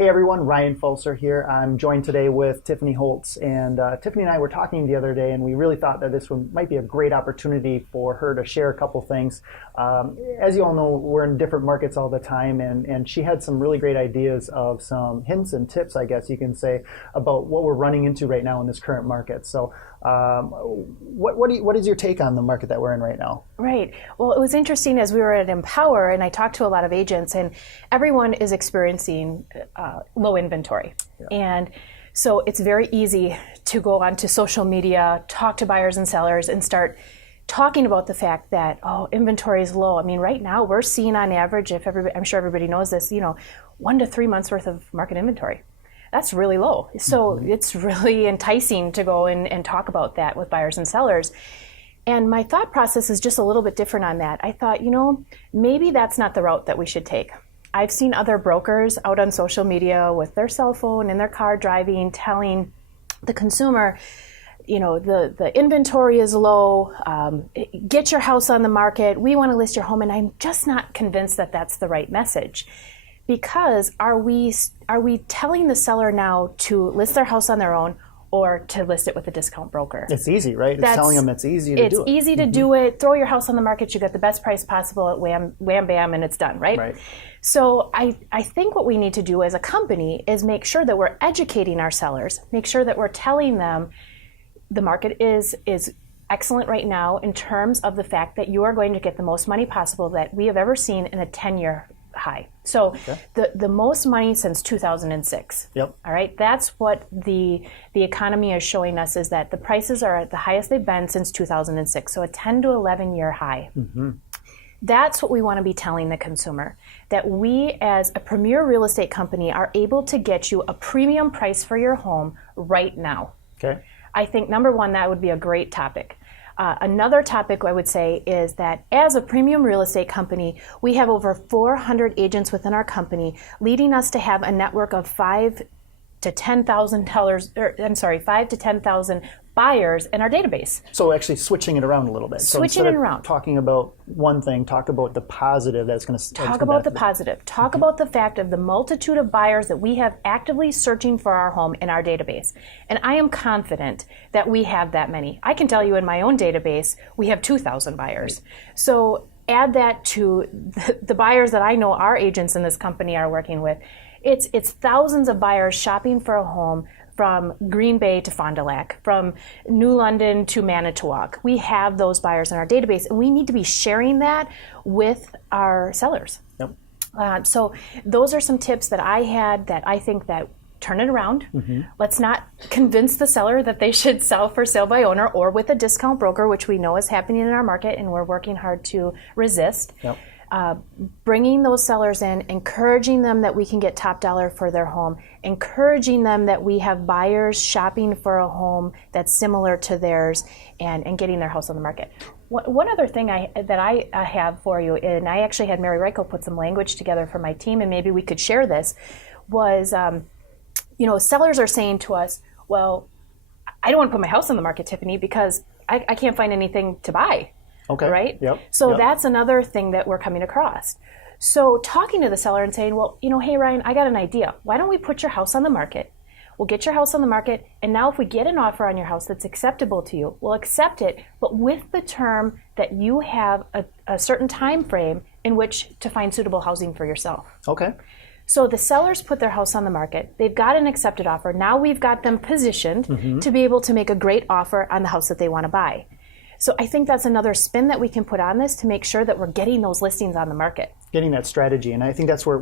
Hey everyone, Ryan Fulcer here. I'm joined today with Tiffany Holtz, and Tiffany and I were talking the other day, and we really thought that this might be a great opportunity for her to share a couple things. As you all know, we're in different markets all the time, and she had some really great ideas of some hints and tips, I guess you can say, about what we're running into right now in this current market. So what is your take on the market that we're in right now? Right. Well, it was interesting as we were at Empower, and I talked to a lot of agents, and everyone is experiencing low inventory. Yeah. And so it's very easy to go onto social media, talk to buyers and sellers, and start talking about the fact that, inventory is low. I mean, right now we're seeing on average, I'm sure everybody knows this, 1 to 3 months worth of market inventory. That's really low. So it's really enticing to go and talk about that with buyers and sellers. And my thought process is just a little bit different on that. I thought, maybe that's not the route that we should take. I've seen other brokers out on social media with their cell phone in their car driving, telling the consumer, the inventory is low, get your house on the market, we want to list your home. And I'm just not convinced that that's the right message. Because are we telling the seller now to list their house on their own or to list it with a discount broker? It's easy, right? It's telling them it's easy to do it. It's easy to do it. Throw your house on the market. You get the best price possible at wham, bam, and it's done, right? Right. So I think what we need to do as a company is make sure that we're educating our sellers, make sure that we're telling them the market is excellent right now in terms of the fact that you are going to get the most money possible that we have ever seen in a 10-year high. So the most money since 2006. Yep. All right. That's what the economy is showing us, is that the prices are at the highest they've been since 2006. So a 10 to 11-year high. Mm-hmm. That's what we want to be telling the consumer, that we as a premier real estate company are able to get you a premium price for your home right now. Okay. I think, number one, that would be a great topic. Another topic I would say is that as a premium real estate company, we have over 400 agents within our company, leading us to have a network of 5 to 10,000 buyers in our database. So actually switching it around a little bit. Switching it around. Talking about one thing, talk about the positive that's going to talk about the positive. Talk about the fact of the multitude of buyers that we have actively searching for our home in our database. And I am confident that we have that many. I can tell you in my own database, we have 2,000 buyers. Right. So add that to the buyers that I know our agents in this company are working with. It's thousands of buyers shopping for a home from Green Bay to Fond du Lac, from New London to Manitowoc. We have those buyers in our database, and we need to be sharing that with our sellers. Yep. So those are some tips that I had that I think that turn it around. Mm-hmm. Let's not convince the seller that they should sell for sale by owner or with a discount broker, which we know is happening in our market, and we're working hard to resist. Yep. Bringing those sellers in, encouraging them that we can get top dollar for their home, encouraging them that we have buyers shopping for a home that's similar to theirs, and getting their house on the market. One other thing that I have for you, and I actually had Mary Reichel put some language together for my team, and maybe we could share this, was, sellers are saying to us, well, I don't want to put my house on the market, Tiffany, because I can't find anything to buy. Okay. Right? Yep. So that's another thing that we're coming across. So talking to the seller and saying, well, hey, Ryan, I got an idea. Why don't we put your house on the market? We'll get your house on the market. And now if we get an offer on your house that's acceptable to you, we'll accept it, but with the term that you have a certain time frame in which to find suitable housing for yourself. Okay. So the sellers put their house on the market. They've got an accepted offer. Now we've got them positioned to be able to make a great offer on the house that they want to buy. So I think that's another spin that we can put on this to make sure that we're getting those listings on the market. Getting that strategy, and I think that's where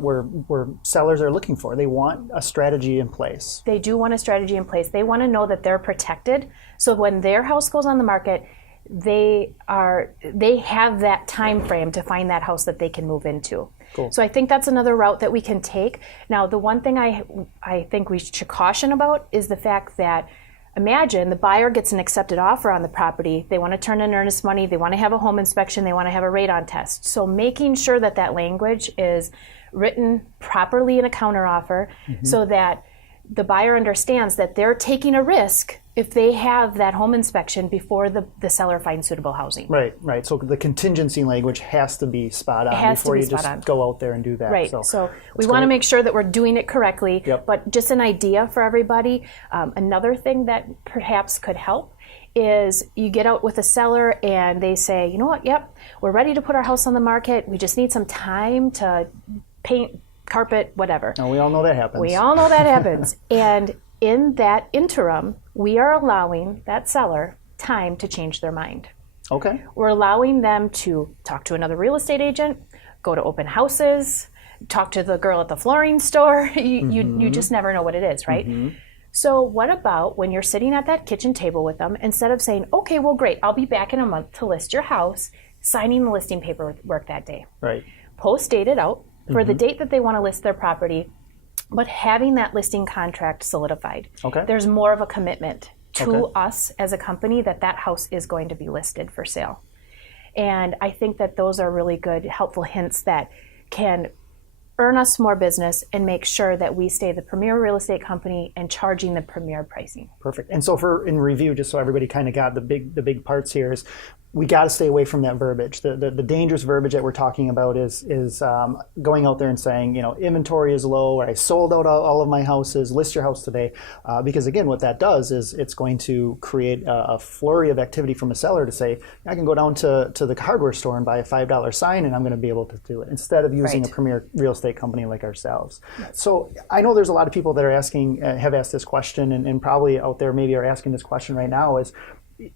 sellers are looking for. They want a strategy in place. They do want a strategy in place. They want to know that they're protected. So when their house goes on the market, they have that time frame to find that house that they can move into. Cool. So I think that's another route that we can take. Now, the one thing I think we should caution about is the fact that imagine the buyer gets an accepted offer on the property. They want to turn in earnest money. They want to have a home inspection. They want to have a radon test. So making sure that language is written properly in a counteroffer so that the buyer understands that they're taking a risk if they have that home inspection before the seller finds suitable housing. Right. So the contingency language has to be spot on before you just go out there and do that. Right. So we want to make sure that we're doing it correctly. Yep. But just an idea for everybody. Another thing that perhaps could help is you get out with a seller and they say, you know what, yep, we're ready to put our house on the market. We just need some time to paint, carpet, whatever. And we all know that happens. We all know that happens. And in that interim, we are allowing that seller time to change their mind. Okay. We're allowing them to talk to another real estate agent, go to open houses, talk to the girl at the flooring store. You just never know what it is, right? Mm-hmm. So what about when you're sitting at that kitchen table with them, instead of saying, okay, well, great, I'll be back in a month to list your house, signing the listing paperwork that day. Right. Post-date it out for the date that they want to list their property, but having that listing contract solidified. Okay. There's more of a commitment to us as a company that house is going to be listed for sale. And I think that those are really good, helpful hints that can earn us more business and make sure that we stay the premier real estate company and charging the premier pricing. Perfect. And so in review, just so everybody kind of got the big parts here, is we got to stay away from that verbiage. The dangerous verbiage that we're talking about is going out there and saying, inventory is low, or I sold out all of my houses, list your house today. Because again, what that does is it's going to create a flurry of activity from a seller to say, I can go down to the hardware store and buy a $5 sign and I'm going to be able to do it, instead of using a premier real estate company like ourselves. Yes. So I know there's a lot of people that are have asked this question, and probably out there maybe are asking this question right now, is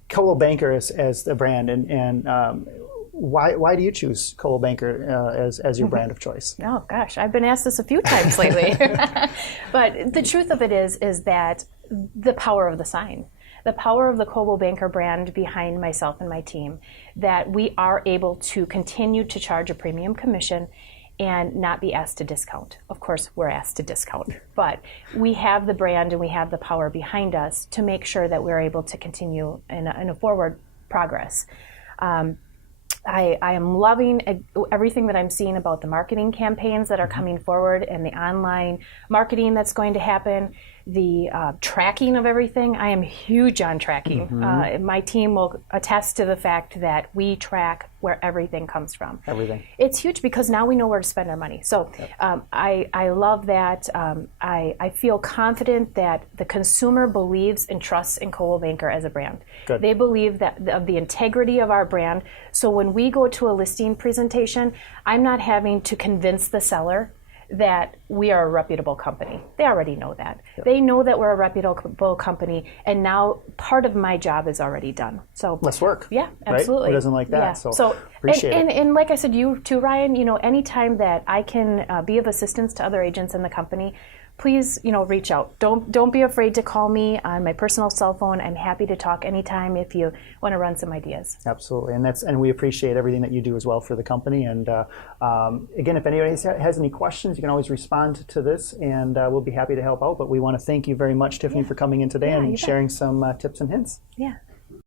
Coldwell Banker as the brand, and why do you choose Coldwell Banker as your brand of choice? Oh gosh, I've been asked this a few times lately. But the truth of it is that the power of the sign, the power of the Coldwell Banker brand behind myself and my team, that we are able to continue to charge a premium commission and not be asked to discount. Of course, we're asked to discount, but we have the brand and we have the power behind us to make sure that we're able to continue in a forward progress. I am loving everything that I'm seeing about the marketing campaigns that are coming forward and the online marketing that's going to happen, the tracking of everything. I am huge on tracking. My team will attest to the fact that we track where everything comes from. Everything. It's huge because now we know where to spend our money. So I love that. I feel confident that the consumer believes and trusts in Coldwell Banker as a brand. Good. They believe that of the integrity of our brand. So when we go to a listing presentation, I'm not having to convince the seller that we are a reputable company. They already know that. Yep. They know that we're a reputable company, and now part of my job is already done. So less work. Yeah, absolutely. Right? Who doesn't like that? Yeah. So appreciate it. And like I said, you too, Ryan, anytime that I can be of assistance to other agents in the company, please, reach out. Don't be afraid to call me on my personal cell phone. I'm happy to talk anytime if you want to run some ideas. Absolutely, and we appreciate everything that you do as well for the company. And again, if anybody has any questions, you can always respond to this, and we'll be happy to help out. But we want to thank you very much, Tiffany, for coming in today and sharing some tips and hints. Yeah.